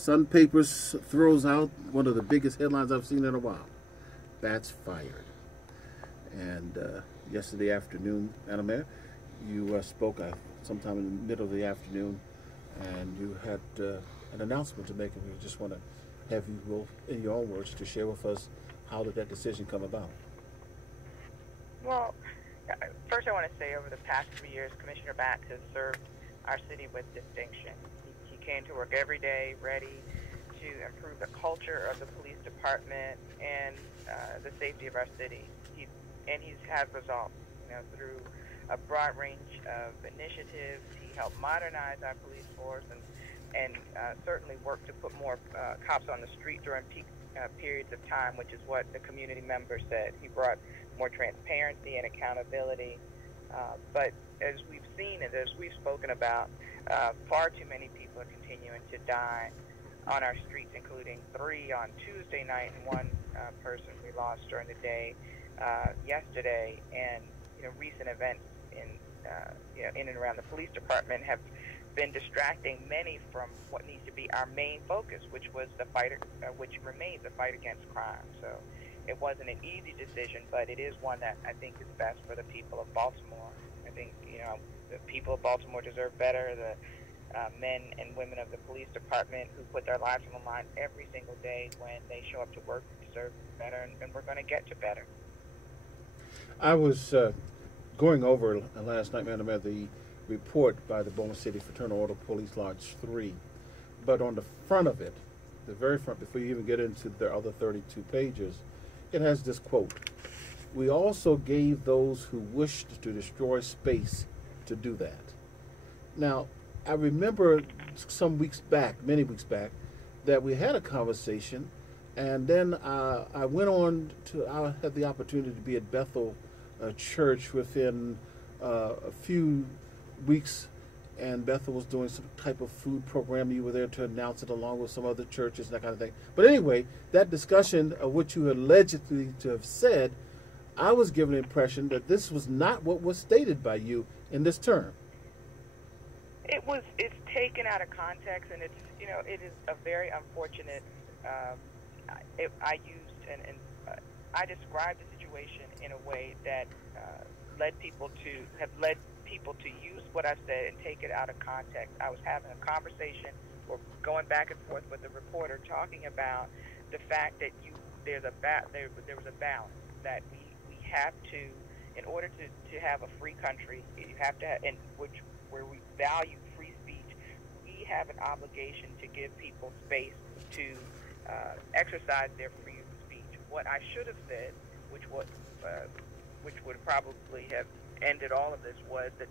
Sun Papers throws out one of the biggest headlines I've seen in a while. Bats fired. And yesterday afternoon, Madam Mayor, you spoke sometime in the middle of the afternoon, and you had an announcement to make, and we just want to have you, in your own words, to share with us how did that decision come about? Well, first I want to say over the past 3 years, Commissioner Batts has served our city with distinction. He came to work every day ready to improve the culture of the police department and the safety of our city. He's had results, through a broad range of initiatives. He helped modernize our police force and certainly worked to put more cops on the street during peak periods of time, which is what the community members said. He brought more transparency and accountability. But as we've seen and as we've spoken about, far too many people are continuing to die on our streets, including 3 on Tuesday night and 1 person we lost during the day yesterday. And recent events in and around the police department have been distracting many from what needs to be our main focus, which remains the fight against crime. So it wasn't an easy decision, but it is one that I think is best for the people of Baltimore. I think the people of Baltimore deserve better. The men and women of the police department who put their lives on the line every single day when they show up to work deserve better, and we're going to get to better. I was going over last night, Madam Mayor, the report by the Baltimore City Fraternal Order Police Lodge 3, but on the front of it, the very front, before you even get into the other 32 pages, it has this quote: "We also gave those who wished to destroy space to do that." Now, I remember some weeks back, many weeks back, that we had a conversation, and then I went on to, I had the opportunity to be at Bethel Church within a few weeks, and Bethel was doing some type of food program. You were there to announce it along with some other churches and that kind of thing. But anyway, that discussion of what you allegedly to have said, I was given the impression that this was not what was stated by you in this term. It's taken out of context, and it is a very unfortunate. I described the situation in a way that led people to use what I said and take it out of context. I was having a conversation or going back and forth with the reporter talking about the fact that there was a balance that we have to, in order to have a free country, you have to have, where we value free speech, we have an obligation to give people space to exercise their free speech. What I should have said, which would probably have ended all of this, was that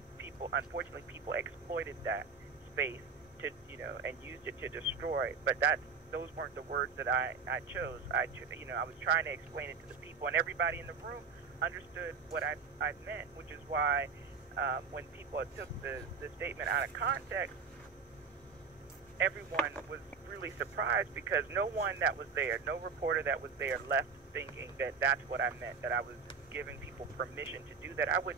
unfortunately people exploited that space to, and used it to destroy. But those weren't the words that I chose. I was trying to explain it to the people, and everybody in the room understood what I meant, which is why when people took the statement out of context, everyone was really surprised, because no one that was there, no reporter that was there left thinking that that's what I meant, that I was giving people permission to do that. I would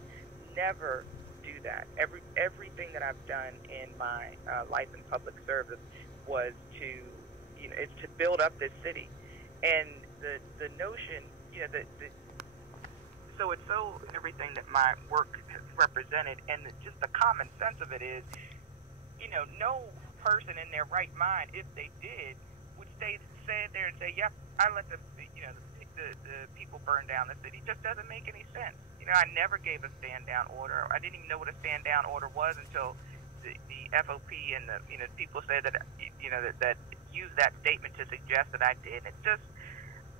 never do that. Everything that I've done in my life in public service was it's to build up this city. And the notion, so it's so everything that my work has represented, and just the common sense of it is, no person in their right mind, if they did, would stay there and say, "Yep, I let the people burn down the city." It just doesn't make any sense. I never gave a stand down order. I didn't even know what a stand down order was until the FOP and the people said that that used that statement to suggest that I did.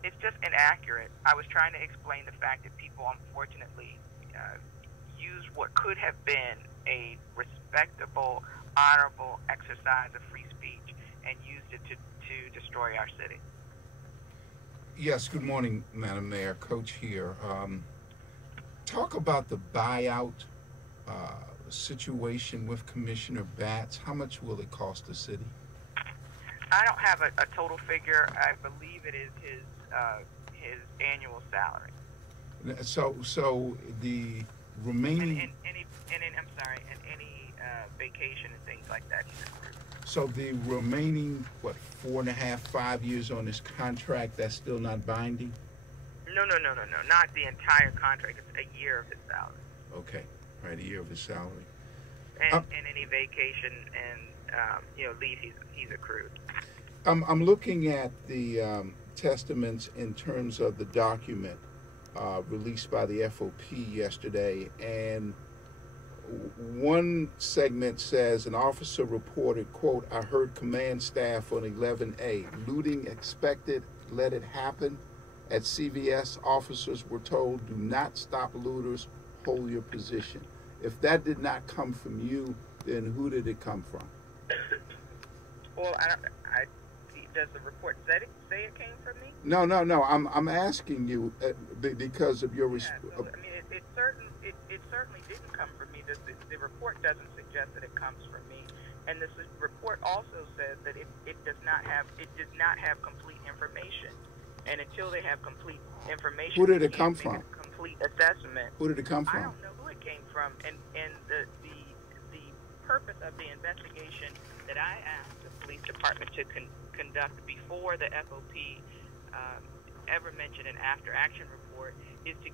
It's just inaccurate. I was trying to explain the fact that people unfortunately used what could have been a respectable, honorable exercise of free speech and used it to destroy our city. Yes, good morning, Madam Mayor. Coach here. Talk about the buyout situation with Commissioner Batts. How much will it cost the city? I don't have a total figure. I believe it is his annual salary. So the remaining and any vacation and things like that. So the remaining, what, 4.5, 5 years on this contract, that's still not binding? No, not the entire contract. It's a year of his salary. Okay, right, a year of his salary. And any vacation and leave he's accrued. I'm looking at the testaments in terms of the document released by the FOP yesterday, and one segment says an officer reported, quote, "I heard command staff on 11A, looting expected, let it happen. At CVS, officers were told, do not stop looters, hold your position." If that did not come from you, then who did it come from? Well, does the report say it came from me? No. I'm asking you because of your response. So, I mean, it certainly didn't come from me. The report doesn't suggest that it comes from me, and this report also says that it did not have complete information, and until they have complete information, who did it come from? A complete assessment. Who did it come from? I don't know who it came from, and the purpose of the investigation that I asked the police department to conduct before the FOP ever mentioned an after-action report is to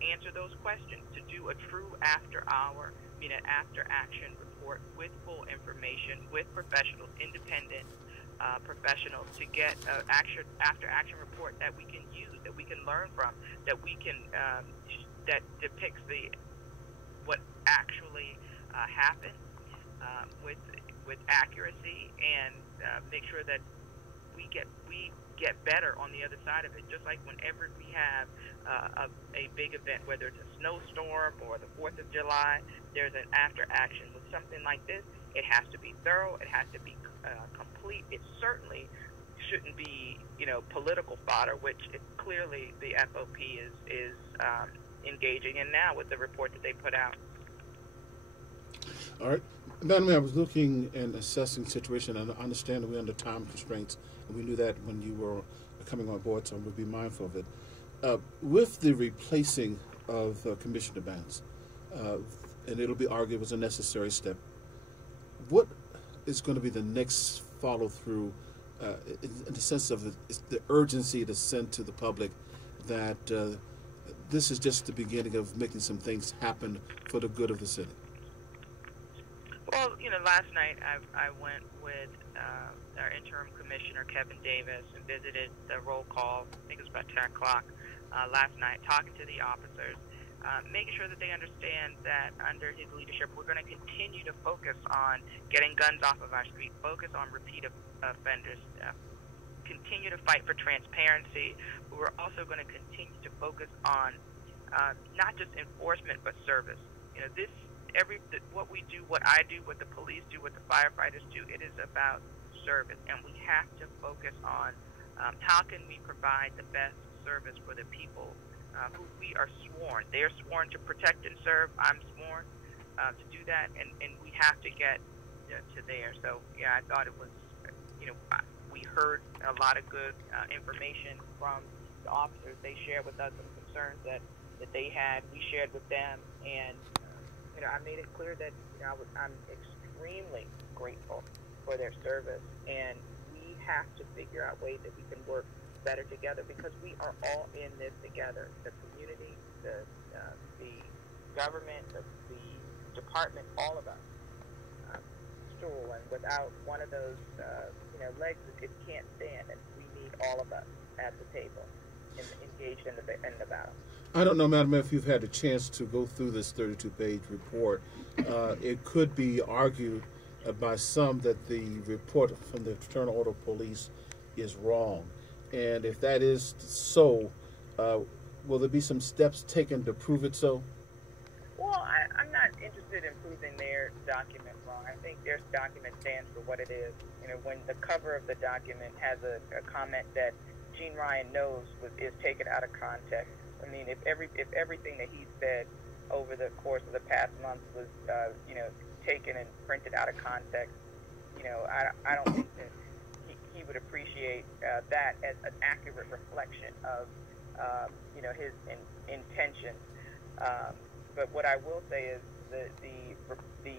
answer those questions, to do a true after-action report with full information, with professionals, independent professionals, to get an after-action report that we can use, that we can learn from, that we can that depicts what actually happened with accuracy, and make sure that we get better on the other side of it. Just like whenever we have a big event, whether it's a snowstorm or the 4th of July, there's an after action. With something like this, it has to be thorough, it has to be complete. It certainly shouldn't be, political fodder, which clearly the FOP is engaging in now with the report that they put out. All right. Madam Mayor, I was looking and assessing the situation, and I understand that we're under time constraints, and we knew that when you were coming on board, so we'll be mindful of it. With the replacing of Commissioner Bance, and it'll be argued was a necessary step, what is going to be the next follow-through in the sense of the urgency to send to the public that this is just the beginning of making some things happen for the good of the city? Well, last night I went with our interim commissioner, Kevin Davis, and visited the roll call. I think it was about 10 o'clock last night, talking to the officers, making sure that they understand that under his leadership, we're going to continue to focus on getting guns off of our street, focus on repeat offenders, continue to fight for transparency. We're also going to continue to focus on not just enforcement, but service. What we do, what I do, what the police do, what the firefighters do, it is about service, and we have to focus on how can we provide the best service for the people who we are sworn. They're sworn to protect and serve. I'm sworn to do that, and we have to get to there. So, yeah, I thought it was, we heard a lot of good information from the officers. They shared with us some concerns that they had. We shared with them, and I made it clear that I'm extremely grateful for their service, and we have to figure out ways that we can work better together, because we are all in this together. The community, the government, the department, all of us. Stool, and without one of those legs, it can't stand, and we need all of us at the table and engaged in the battle. I don't know, Madam Mayor, if you've had a chance to go through this 32-page report. It could be argued by some that the report from the Fraternal Order of Police is wrong. And if that is so, will there be some steps taken to prove it so? Well, I'm not interested in proving their document wrong. I think their document stands for what it is. When the cover of the document has a comment that Gene Ryan knows is taken out of context. I mean, if everything that he said over the course of the past month was, taken and printed out of context, I don't think that he would appreciate that as an accurate reflection of, his intentions. But what I will say is the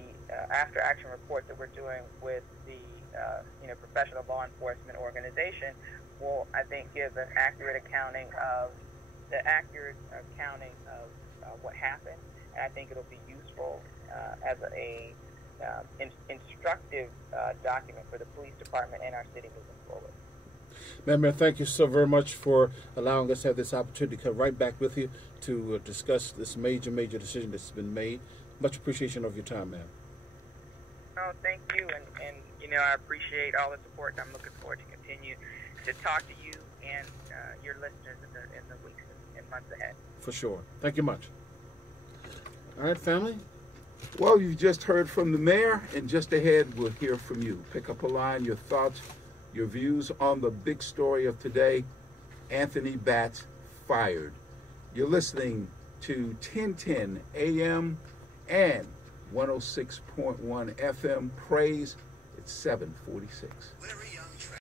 after action reports that we're doing with the professional law enforcement organization will, I think, give an accurate accounting of what happened, and I think it'll be useful as a instructive document for the police department and our city moving forward. Madam Mayor, thank you so very much for allowing us to have this opportunity to come right back with you to discuss this major decision that's been made. Much appreciation of your time, ma'am. Oh, thank you, and I appreciate all the support, and I'm looking forward to continue to talk to you and your listeners in the weeks and months ahead. For sure. Thank you much. All right, family. Well, you've just heard from the mayor, and just ahead we'll hear from you. Pick up a line, your thoughts, your views on the big story of today, Anthony Batts fired. You're listening to 1010 AM and 106.1 FM. Praise. It's 746.